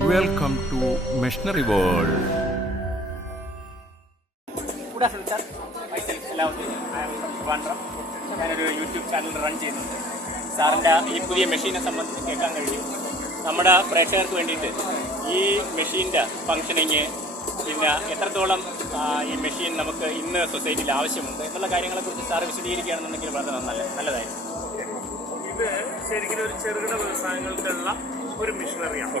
Welcome to Machinery World. Good afternoon, sir. Myself, Salahuddin. I am from Trivandrum. ഞാനൊരു YouTube channel run ചെയ്യുന്നുണ്ട്. സാറിൻ്റെ ഈ പുതിയ മെഷീനെ സംബന്ധിച്ച് കേൾക്കാൻ കഴിയും. നമ്മുടെ പ്രേക്ഷകർക്ക് വേണ്ടിയിട്ട് ഈ മെഷീൻ്റെ ഫങ്ഷനിങ്, പിന്നെ എത്രത്തോളം ഈ മെഷീൻ നമുക്ക് ഇന്ന് സൊസൈറ്റിയിൽ ആവശ്യമുണ്ട് എന്നുള്ള കാര്യങ്ങളെക്കുറിച്ച് സാറ് വിശദീകരിക്കുകയാണെന്നുണ്ടെങ്കിൽ വളരെ നല്ലതായിരുന്നു. ഇത് ശരിക്കും ഒരു ചെറുകിട വ്യവസായങ്ങൾക്കുള്ള ഒരു മിഷനറിയാണ്.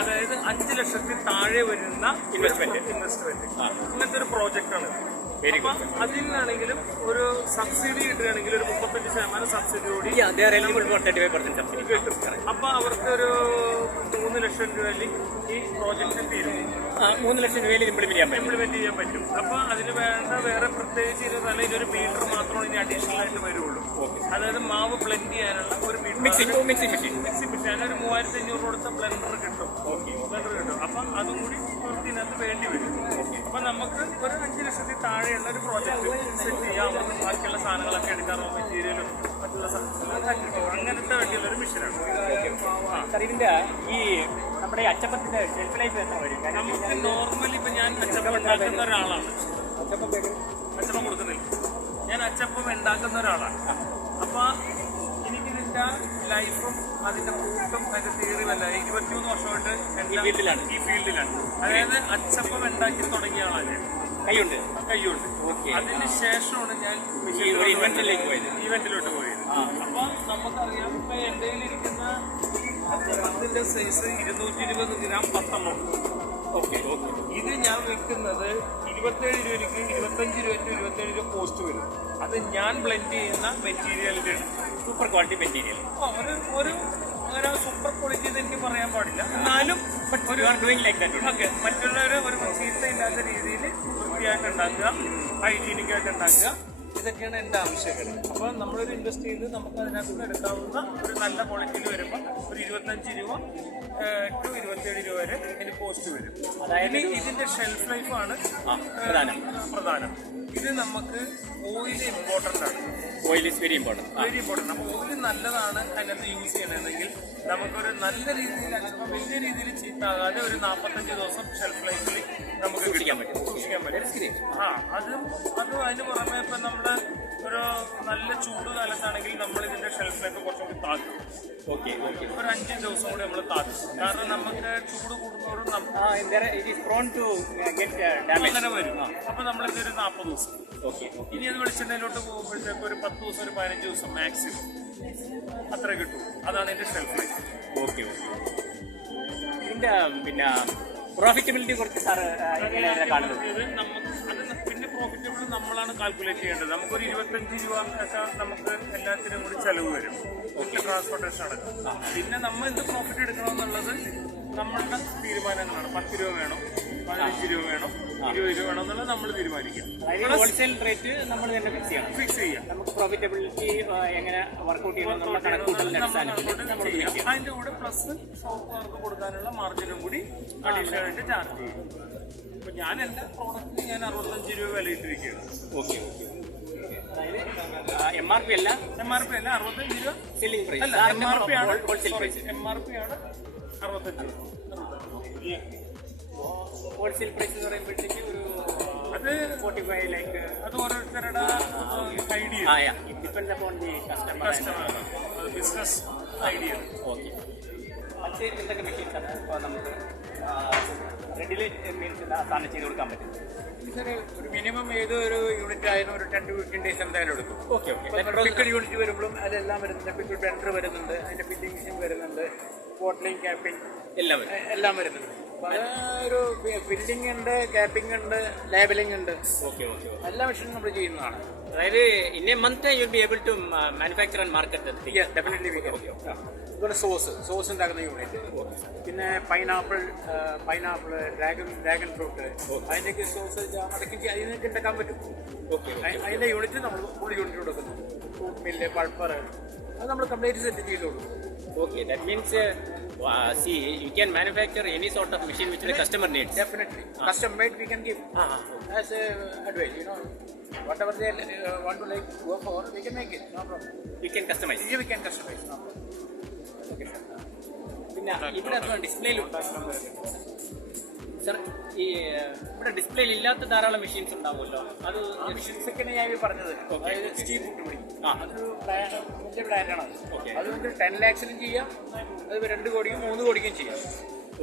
അതായത് 5 ലക്ഷത്തിൽ താഴെ വരുന്ന ഇൻവെസ്റ്റ്മെന്റ് ഇങ്ങനത്തെ ഒരു പ്രോജക്റ്റാണ്. അതിലാണെങ്കിലും ഒരു സബ്സിഡി കിട്ടുകയാണെങ്കിൽ ഒരു 35% സബ്സിഡിയോടി കിട്ടും. അപ്പൊ അവർക്ക് ഒരു 3 ലക്ഷം രൂപയിൽ ഈ പ്രോജക്റ്റ് തീരും. 3 ലക്ഷം രൂപയിൽ ഇംപ്ലിമെന്റ് ചെയ്യാൻ പറ്റും. അപ്പൊ അതിന് വേണ്ട വേറെ പ്രത്യേകിച്ച് ഇതൊരു മീറ്റർ മാത്രമാണ് ഇനി അഡീഷണൽ ആയിട്ട് വരുള്ളൂ. അതായത് മാവ് ബ്ലെൻഡ് ചെയ്യാനുള്ള ഒരു മിക്സിംഗ് മെഷീൻ അതിനൊരു 3500 കൊടുത്ത ബ്ലെൻഡർ കിട്ടും. അപ്പൊ അതും കൂടി ഇതിനകത്ത് വേണ്ടി വരും. അപ്പൊ നമുക്ക് ഒരു 5 ലക്ഷത്തിൽ താഴെയുള്ള ഒരു പ്രോജക്റ്റ് സെറ്റ് ചെയ്യാം. ബാക്കിയുള്ള സാധനങ്ങളൊക്കെ എടുക്കാറോ മെറ്റീരിയലും മറ്റുള്ള സാധനങ്ങളൊക്കെ അങ്ങനത്തെ വേണ്ടിയുള്ള ഒരു മിഷനാണ്. ഇതിന്റെ ഈ നമ്മുടെ അച്ചപ്പത്തിന്റെ ഷെൽഫ് ലൈഫ് എത്ര വരും? നമുക്ക് നോർമലി ഇപ്പൊ ഞാൻ അച്ചപ്പം ഉണ്ടാക്കുന്ന ഒരാളാണ്. അച്ചപ്പം കൊടുക്കുന്നില്ല, ഞാൻ അച്ചപ്പം ഉണ്ടാക്കുന്ന ഒരാളാണ്. അപ്പൊ എനിക്കിതിന്റെ ലൈഫും അതിന്റെ കൂട്ടും അതിന്റെ തിയറിയുമല്ല 23 വർഷമായിട്ട് ഈ ഫീൽഡിലാണ്. അതായത് അച്ചപ്പം ഉണ്ടാക്കി തുടങ്ങിയ ആളാണ്. കൈയുണ്ട്. അതിന് ശേഷമാണ് ഞാൻ ഇവന്റിലോട്ട് പോയത്. അപ്പൊ നമുക്കറിയാം ഇപ്പൊ എന്റെ കയ്യിലിരിക്കുന്ന അച്ചപ്പത്തിന്റെ സൈസ് 220 ഗ്രാം 10 ഇത് ഞാൻ വെക്കുന്നത് 27 രൂപയ്ക്ക് 25 രൂപ 27 രൂപ കോസ്റ്റ് വരും. അത് ഞാൻ ബ്ലെൻഡ് ചെയ്യുന്ന മെറ്റീരിയലിന്റെ സൂപ്പർ ക്വാളിറ്റി മെറ്റീരിയൽ. ഒരു അങ്ങനെ സൂപ്പർ ക്വാളിറ്റി എന്ന് എനിക്ക് പറയാൻ പാടില്ല, എന്നാലും മറ്റുള്ളവരെ ഒരു ചീത്തയില്ലാത്ത രീതിയിൽ വൃത്തിയായിട്ട് ഉണ്ടാക്കുക, ഹൈജീനിക് ആയിട്ട് ഉണ്ടാക്കുക, ഇതൊക്കെയാണ് എൻ്റെ ആവശ്യങ്ങൾ. അപ്പോൾ നമ്മളൊരു ഇൻവെസ്റ്റ് ചെയ്ത് നമുക്ക് അതിനകത്ത് എടുക്കാവുന്ന ഒരു നല്ല ക്വാളിറ്റിയിൽ വരുമ്പോൾ ഒരു 25 രൂപ ടു 27 രൂപ വരെ ഇതിന് കോസ്റ്റ് വരും. അതായത് ഇതിന്റെ ഷെൽഫ് ലൈഫാണ് പ്രധാനം. ഇത് നമുക്ക് ഓയിൽ ഇമ്പോർട്ടൻ്റ് ആണ്. Oil is very important. അപ്പോൾ ഓയിൽ നല്ലതാണ് അതിനകത്ത് യൂസ് ചെയ്യണമെങ്കിൽ നമുക്കൊരു നല്ല രീതിയിൽ വലിയ രീതിയിൽ ചീത്താകാതെ ഒരു 45 ദിവസം ഷെൽഫ് ലൈഫിൽ നമുക്ക് സൂക്ഷിക്കാൻ പറ്റും. അതും അതിന് പുറമെ ഇപ്പം നമ്മൾ ഒരു നല്ല ചൂട് കാലത്താണെങ്കിൽ നമ്മൾ ഇതിന്റെ ഷെൽഫ് ലൈഫ് കുറച്ചുകൂടി താഴ്ത്തും. ഒരു 5 ദിവസം കൂടി നമ്മൾ താഴ്ത്തും. കാരണം നമുക്ക് ചൂട് കൂടുന്നതോടും അങ്ങനെ വരും. അപ്പൊ നമ്മളിതൊരു 40 ദിവസം. ഇനി അത് വെളിച്ചെണ്ണയിലോട്ട് പോകുമ്പോഴത്തേക്ക് ഒരു 10 ദിവസം ഒരു 15 ദിവസം മാക്സിമം അത്ര കിട്ടും. അതാണ് ഇതിന്റെ ഷെൽഫ് ലൈഫ്. ഇതിന്റെ പിന്നെ പ്രോഫിറ്റബിലിറ്റി കുറച്ച് സാറ് കാണുന്നത്. പിന്നെ പ്രോഫിറ്റബിൾ നമ്മളാണ് കാൽക്കുലേറ്റ് ചെയ്യേണ്ടത്. നമുക്കൊരു 25 രൂപ ഒക്കെ നമുക്ക് എല്ലാത്തിനും കൂടി ചെലവ് വരും. ട്രാൻസ്പോർട്ടേഷൻ അടക്കം. പിന്നെ നമ്മൾ എന്ത് പ്രോഫിറ്റ് എടുക്കണമെന്നുള്ളത് നമ്മളുടെ തീരുമാനങ്ങളാണ്. 10 രൂപ വേണം, 15 രൂപ വേണം, 20 രൂപ വേണം എന്നുള്ളത് നമ്മൾ തീരുമാനിക്കും. ഹോൾസെയിൽ റേറ്റ് നമ്മൾ തന്നെ ഫിക്സ് ചെയ്യാം. നമുക്ക് പ്രോഫിറ്റബിലിറ്റി എങ്ങനെ വർക്ക്ഔട്ട് ചെയ്യണം അതിന്റെ കൂടെ പ്ലസ് ഷോപ്പുകാർക്ക് കൊടുക്കാനുള്ള മാർജിനും കൂടി അഡീഷണൽ ആയിട്ട് ചാർജ് ചെയ്യും. അപ്പൊ ഞാൻ എന്റെ പ്രോഡക്റ്റിന് ഞാൻ 65 രൂപ വില ഇട്ടിരിക്കുകയാണ്. MRP അല്ല 65 രൂപ സെല്ലിംഗ് പ്രൈസ്. MRP ആണ് 65. ഹോൾസെയിൽ പ്രൈസ് എന്ന് പറയുമ്പോഴത്തേക്ക് ഒരു അത് 45 ലൈക്ക് അത് ഓരോരുത്തരുടെ idea, depend upon the customer business idea. മറ്റ് എന്തൊക്കെ മെഷീൻസ് ആണ് ഇപ്പോൾ നമുക്ക് റെഡിലി മീൻസ് സാധനം ചെയ്ത് കൊടുക്കാൻ പറ്റും? ഒരു മിനിമം ഏതൊരു യൂണിറ്റ് ആയാലും ഒരു 10 to 15 days എന്തായാലും എടുക്കും. പിക്കഡ് യൂണിറ്റ് വരുമ്പോഴും അതെല്ലാം വരുന്നുണ്ട്. പിക്കഡ് ബ്ലെൻഡർ വരുന്നുണ്ട്, അതിന്റെ ഫില്ലിംഗ് മെഷീൻ വരുന്നുണ്ട്, ബോട്ട്ലിംഗ്, ക്യാപ്പിംഗ് എല്ലാം വരുന്നുണ്ട്. ഒരു ഫില്ലിംഗ് ഉണ്ട്, ക്യാപ്പിംഗ് ഉണ്ട്, ലേബലിംഗ് ഉണ്ട്. എല്ലാ മെഷീനും നമ്മൾ ചെയ്യുന്നതാണ്. അതായത് in a month you will be able to manufacture and market. Definitely we can. അതുപോലെ സോസ് ഉണ്ടാക്കുന്ന യൂണിറ്റ്, പിന്നെ പൈനാപ്പിൾ, ഡ്രാഗൺ ഫ്രൂട്ട്, അതിൻ്റെയൊക്കെ സോസ് അടക്കി അതിനൊക്കെ ഉണ്ടാക്കാൻ പറ്റും. അതിൻ്റെ യൂണിറ്റ് നമ്മൾ ഫുൾ യൂണിറ്റ് കൊടുക്കുന്നു. ഫ്രൂട്ട് മില്ല്, പൾപ്പർ, അത് നമ്മൾ കംപ്ലീറ്റ് സെറ്റ് ചെയ്ത് കൊടുക്കും. That means see, you can manufacture any sort of machine which the customer needs. Definitely. Custom made we can give as a advice, whatever they want to go for, we can make it, no problem. You can customize. We can customize, no problem. Okay, sir. പിന്നെ ഇവിടെ ഡിസ്പ്ലേയിലുണ്ട് sir. ഈ ഇവിടെ ഡിസ്പ്ലേയിൽ ഇല്ലാത്ത ധാരാളം machines ഉണ്ടാവുമല്ലോ, അത് machines ഒക്കെയാണ് ഞാൻ ഈ പറഞ്ഞത്. അതായത് സ്റ്റീം പുട്ടുപൊടി, അതൊരു വലിയ ബ്രാൻഡാണ് അത്. അത് നമുക്ക് 10 lakhs-ലും ചെയ്യാം, അത് 2 കോടിക്കും 3 കോടിക്കും ചെയ്യാം.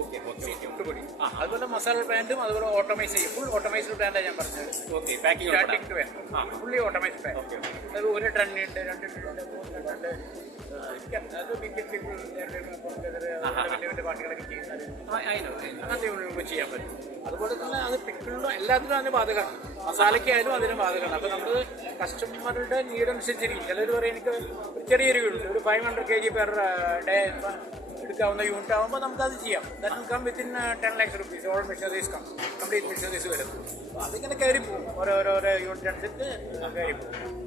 ഓക്കെ ഓക്കെ പുട്ടുപൊടി അതുപോലെ മസാല ബ്രാൻഡും അതുപോലെ ഓട്ടോമൈസ് ചെയ്യും. ഫുൾ ഓട്ടോമൈസ്ഡ് ബ്രാൻഡാണ് ഞാൻ പറഞ്ഞത്. Okay packing starting to end fully automised brand. അത് 1 ടണ്ണിണ്ട്, 2 ടണ്ണിണ്ട്, 3 ടണ്ണിണ്ട്. അത് വലിയ വലിയ പാർട്ടികളൊക്കെ ചെയ്യുന്നത് അങ്ങനത്തെ നമുക്ക് ചെയ്യാൻ പറ്റും. അതുപോലെ തന്നെ അത് പിക്കിളിലും എല്ലാത്തിനും അതിന് ബാധകമാണ്. മസാലയ്ക്കായാലും അതിന് ബാധകമാണ്. അപ്പോൾ നമ്മൾ കസ്റ്റമറുടെ നീഡ് അനുസരിച്ചിരിക്കും. ചിലർ പറയും എനിക്ക് ചെറിയൊരു യൂണിറ്റ് ഒരു 500 kg പെർ ഡേ എടുക്കാവുന്ന യൂണിറ്റ് ആകുമ്പോൾ നമുക്കത് ചെയ്യാം. That will come within 10 lakhs rupees. All machineries complete machineries വരുന്നു. അപ്പോൾ അതിങ്ങനെ കയറി പോകും. ഓരോരോ യൂണിറ്റ് അനുസരിച്ച് കയറി പോകും.